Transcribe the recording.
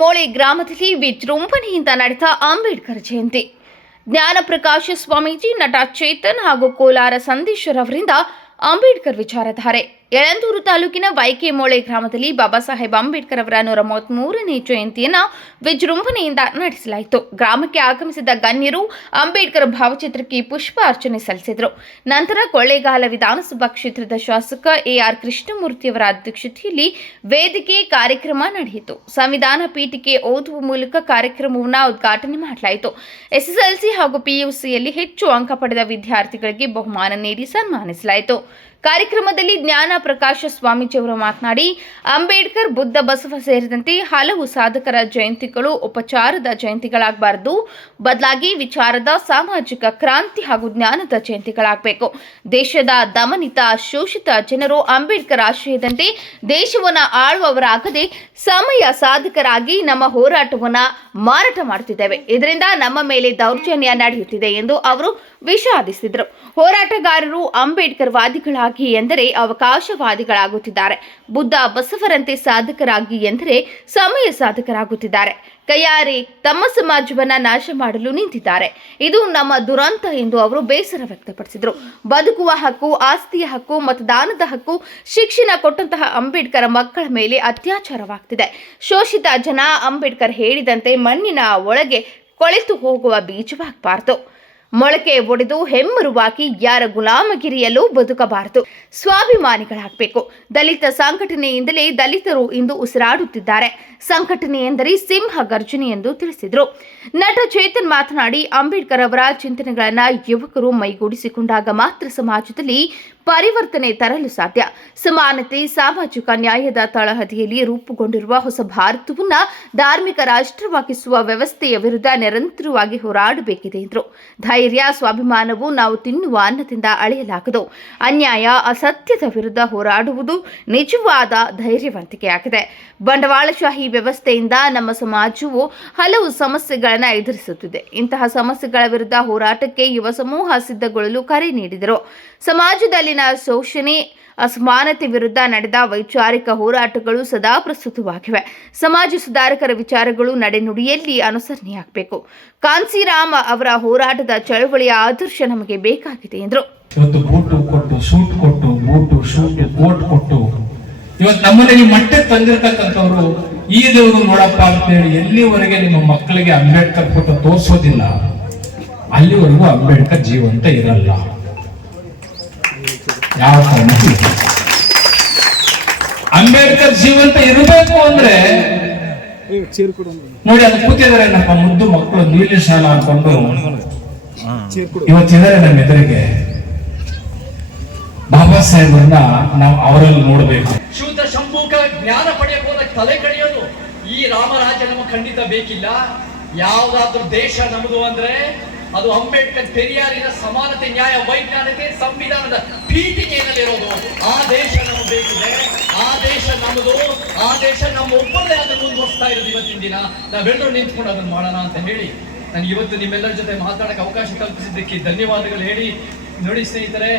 ಮೋಳೆ ಗ್ರಾಮದಲ್ಲಿ ವಿಜೃಂಭಣೆಯಿಂದ ನಡೆದ ಅಂಬೇಡ್ಕರ್ ಜಯಂತಿ. ಜ್ಞಾನಪ್ರಕಾಶ ಸ್ವಾಮೀಜಿ, ನಟ ಚೇತನ್ ಹಾಗೂ ಕೋಲಾರ ಸಂದೇಶ್ವರ್ ಅವರಿಂದ ಅಂಬೇಡ್ಕರ್ ವಿಚಾರಧಾರೆ. ಯಳಂದೂರು ತಾಲೂಕಿನ ವೈಕೆಮೋಳೆ ಗ್ರಾಮದಲ್ಲಿ ಬಾಬಾ ಸಾಹೇಬ್ ಅಂಬೇಡ್ಕರ್ ಅವರ 133ನೇ ಜಯಂತಿಯನ್ನು ವಿಜೃಂಭಣೆಯಿಂದ ನಡೆಸಲಾಯಿತು. ಗ್ರಾಮಕ್ಕೆ ಆಗಮಿಸಿದ ಗಣ್ಯರು ಅಂಬೇಡ್ಕರ್ ಭಾವಚಿತ್ರಕ್ಕೆ ಪುಷ್ಪ ಅರ್ಚನೆ ಸಲ್ಲಿಸಿದರು. ನಂತರ ಕೊಳ್ಳೇಗಾಲ ವಿಧಾನಸಭಾ ಕ್ಷೇತ್ರದ ಶಾಸಕ ಎಆರ್ ಕೃಷ್ಣಮೂರ್ತಿಯವರ ಅಧ್ಯಕ್ಷತೆಯಲ್ಲಿ ವೇದಿಕೆ ಕಾರ್ಯಕ್ರಮ ನಡೆಯಿತು. ಸಂವಿಧಾನ ಪೀಠಿಕೆ ಓದುವ ಮೂಲಕ ಕಾರ್ಯಕ್ರಮವನ್ನು ಉದ್ಘಾಟನೆ ಮಾಡಲಾಯಿತು. ಎಸ್ಎಸ್ಎಲ್ಸಿ ಹಾಗೂ ಪಿಯುಸಿಯಲ್ಲಿ ಹೆಚ್ಚು ಅಂಕ ಪಡೆದ ವಿದ್ಯಾರ್ಥಿಗಳಿಗೆ ಬಹುಮಾನ ನೀಡಿ ಸನ್ಮಾನಿಸಲಾಯಿತು. ಕಾರ್ಯಕ್ರಮದಲ್ಲಿ ಜ್ಞಾನ ಪ್ರಕಾಶ ಸ್ವಾಮೀಜಿಯವರು ಮಾತನಾಡಿ, ಅಂಬೇಡ್ಕರ್, ಬುದ್ಧ, ಬಸವ ಸೇರಿದಂತೆ ಹಲವು ಸಾಧಕರ ಜಯಂತಿಗಳು ಉಪಚಾರದ ಜಯಂತಿಗಳಾಗಬಾರದು, ಬದಲಾಗಿ ವಿಚಾರದ, ಸಾಮಾಜಿಕ ಕ್ರಾಂತಿ ಹಾಗೂ ಜ್ಞಾನದ ಜಯಂತಿಗಳಾಗಬೇಕು. ದೇಶದ ದಮನಿತ, ಶೋಷಿತ ಜನರು ಅಂಬೇಡ್ಕರ್ ಆಶಯದಂತೆ ದೇಶವನ್ನು ಆಳುವವರಾಗದೆ ಸಮಯ ಸಾಧಕರಾಗಿ ನಮ್ಮ ಹೋರಾಟವನ್ನು ಮಾರಾಟ ಮಾಡುತ್ತಿದ್ದೇವೆ. ಇದರಿಂದ ನಮ್ಮ ಮೇಲೆ ದೌರ್ಜನ್ಯ ನಡೆಯುತ್ತಿದೆ ಎಂದು ಅವರು ವಿಷಾದಿಸಿದರು. ಹೋರಾಟಗಾರರು ಅಂಬೇಡ್ಕರ್ ವಾದಿಗಳಾಗಿ ಎಂದರೆ ಅವಕಾಶವಾದಿಗಳಾಗುತ್ತಿದ್ದಾರೆ. ಬುದ್ಧ, ಬಸವರಂತೆ ಸಾಧಕರಾಗಿ ಎಂದರೆ ಸಮಯ ಸಾಧಕರಾಗುತ್ತಿದ್ದಾರೆ. ಕೈಯಾರೆ ತಮ್ಮ ಸಮಾಜವನ್ನ ನಾಶ ಮಾಡಲು ನಿಂತಿದ್ದಾರೆ. ಇದು ನಮ್ಮ ದುರಂತ ಎಂದು ಅವರು ಬೇಸರ ವ್ಯಕ್ತಪಡಿಸಿದರು. ಬದುಕುವ ಹಕ್ಕು, ಆಸ್ತಿಯ ಹಕ್ಕು, ಮತದಾನದ ಹಕ್ಕು, ಶಿಕ್ಷಣ ಕೊಟ್ಟಂತಹ ಅಂಬೇಡ್ಕರ್ ಮಕ್ಕಳ ಮೇಲೆ ಅತ್ಯಾಚಾರವಾಗ್ತಿದೆ. ಶೋಷಿತ ಜನ ಅಂಬೇಡ್ಕರ್ ಹೇಳಿದಂತೆ ಮಣ್ಣಿನ ಒಳಗೆ ಕೊಳೆತು ಹೋಗುವ ಬೀಜವಾಗಬಾರದು. ಮೊಳಕೆ ಒಡೆದು ಹೆಮ್ಮರುವಾಗಿ ಯಾರ ಗುಲಾಮಗಿರಿಯಲ್ಲೂ ಬದುಕಬಾರದು. ಸ್ವಾಭಿಮಾನಿಗಳಾಗಬೇಕು. ದಲಿತ ಸಂಘಟನೆಯಿಂದಲೇ ದಲಿತರು ಇಂದು ಉಸಿರಾಡುತ್ತಿದ್ದಾರೆ. ಸಂಘಟನೆ ಎಂದರೆ ಸಿಂಹ ಗರ್ಜನೆ ಎಂದು ತಿಳಿಸಿದರು. ನಟ ಚೇತನ್ ಮಾತನಾಡಿ, ಅಂಬೇಡ್ಕರ್ ಅವರ ಚಿಂತನೆಗಳನ್ನು ಯುವಕರು ಮೈಗೂಡಿಸಿಕೊಂಡಾಗ ಮಾತ್ರ ಸಮಾಜದಲ್ಲಿ ಪರಿವರ್ತನೆ ತರಲು ಸಾಧ್ಯ. ಸಮಾನತೆ, ಸಾಮಾಜಿಕ ನ್ಯಾಯದ ತಳಹದಿಯಲ್ಲಿ ರೂಪುಗೊಂಡಿರುವ ಹೊಸ ಭಾರತವನ್ನು ಧಾರ್ಮಿಕ ರಾಷ್ಟ್ರವಾಗಿಸುವ ವ್ಯವಸ್ಥೆಯ ವಿರುದ್ಧ ನಿರಂತರವಾಗಿ ಹೋರಾಡಬೇಕಿದೆ ಎಂದರು. ಧೈರ್ಯ, ಸ್ವಾಭಿಮಾನವು ನಾವು ತಿನ್ನುವ ಅನ್ನದಿಂದ ಅಳೆಯಲಾಗದು. ಅನ್ಯಾಯ, ಅಸತ್ಯದ ವಿರುದ್ಧ ಹೋರಾಡುವುದು ನಿಜವಾದ ಧೈರ್ಯವಂತಿಕೆಯಾಗಿದೆ. ಬಂಡವಾಳಶಾಹಿ ವ್ಯವಸ್ಥೆಯಿಂದ ನಮ್ಮ ಸಮಾಜವು ಹಲವು ಸಮಸ್ಯೆಗಳನ್ನು ಎದುರಿಸುತ್ತಿದೆ. ಇಂತಹ ಸಮಸ್ಯೆಗಳ ವಿರುದ್ಧ ಹೋರಾಟಕ್ಕೆ ಯುವ ಸಮೂಹ ಸಿದ್ಧಗೊಳ್ಳಲು ಕರೆ ನೀಡಿದರು. ಸಮಾಜದಲ್ಲಿನ ಶೋಷಣೆ, ಅಸಮಾನತೆ ವಿರುದ್ಧ ನಡೆದ ವೈಚಾರಿಕ ಹೋರಾಟಗಳು ಸದಾ ಪ್ರಸ್ತುತವಾಗಿವೆ. ಸಮಾಜ ಸುಧಾರಕರ ವಿಚಾರಗಳು ನಡೆನುಡಿಯಲ್ಲಿ ಅನುಸರಣೆಯಾಗಬೇಕು. ಕಾಂಚೀರಾಮ್ ಅವರ ಹೋರಾಟದ ಚಳವಳಿಯ ಆದರ್ಶ ನಮಗೆ ಬೇಕಾಗಿದೆ ಎಂದರು. ಇವತ್ತು ಬೂಟು ಕೊಟ್ಟು, ಶೂಟ್ ಕೊಟ್ಟು, ಬೂಟು, ಶೂಟ್, ಕೋಟ್ ಕೊಟ್ಟು ಇವತ್ತು ನಮ್ಮಲ್ಲಿ ಈ ಮಟ್ಟಕ್ಕೆ ತಂದಿರತಕ್ಕಂಥವ್ರು ಈ ದೇವರು ನೋಡಪ್ಪ ಅಂತೇಳಿ ಎಲ್ಲಿವರೆಗೆ ನಿಮ್ಮ ಮಕ್ಕಳಿಗೆ ಅಂಬೇಡ್ಕರ್ ಫೋಟೋ ತೋರಿಸೋದಿಲ್ಲ ಅಲ್ಲಿವರೆಗೂ ಅಂಬೇಡ್ಕರ್ ಜೀವಂತ ಇರಲ್ಲ. ಯಾವ ಕಾರಣಕ್ಕೂ ಅಂಬೇಡ್ಕರ್ ಜೀವಂತ ಇರಬೇಕು ಅಂದ್ರೆ ನೋಡಿ, ಅದು ಕೂತಿದ್ದಾರೆ ನಮ್ಮ ಮುದ್ದು ಮಕ್ಕಳು ನೀಲಿ ಶಾಲಾ ಹಾಕೊಂಡು ಇವತ್ತಿದ್ದಾರೆ ನಮ್ಮ ಎದುರಿಗೆ. ಬಾಬಾ ಸಾಹೇಬರನ್ನ ನಾವು ಅವರಲ್ಲಿ ನೋಡಬೇಕು. ಶುದ್ಧ ಶಂಭೂಕ ಜ್ಞಾನ ಪಡೆಯಕ್ಕೆ ಹೋದ ತಲೆ ಕಡಿಯೋದು ಈ ರಾಮರಾಜ್ಯ ನಮಗೆ ಖಂಡಿತ ಬೇಕಿಲ್ಲ. ಯಾವ್ದಾದ್ರೂ ದೇಶ ನಮ್ಮದು ಅಂದ್ರೆ ಅದು ಅಂಬೇಡ್ಕರ್, ಪೆರಿಯಾರಿನ ಸಮಾನತೆ, ನ್ಯಾಯ, ವೈಜ್ಞಾನಿಕತೆ, ಸಂವಿಧಾನದ ಪೀಠಿಕೆಯಲ್ಲಿರೋದು. ಆ ದೇಶ ನಮಗೆ ಬೇಕಿದೆ. ಆ ದೇಶ ನಮ್ಮದು. ಆ ದೇಶ ನಮ್ಮ ಒಬ್ಬರೇ ಅದನ್ನು ಮುಂದುವರಿಸ್ತಾ ಇರೋದು. ಇವತ್ತಿನ ದಿನ ನಾವೆಲ್ಲರೂ ನಿಂತ್ಕೊಂಡು ಅದನ್ನು ಮಾಡೋಣ ಅಂತ ಹೇಳಿ ನನಗೆ ಇವತ್ತು ನಿಮ್ಮೆಲ್ಲರ ಜೊತೆ ಮಾತಾಡಕ್ಕೆ ಅವಕಾಶ ಕಲ್ಪಿಸಿದ್ದಕ್ಕೆ ಧನ್ಯವಾದಗಳು ಹೇಳಿ, ನೋಡಿ ಸ್ನೇಹಿತರೆ,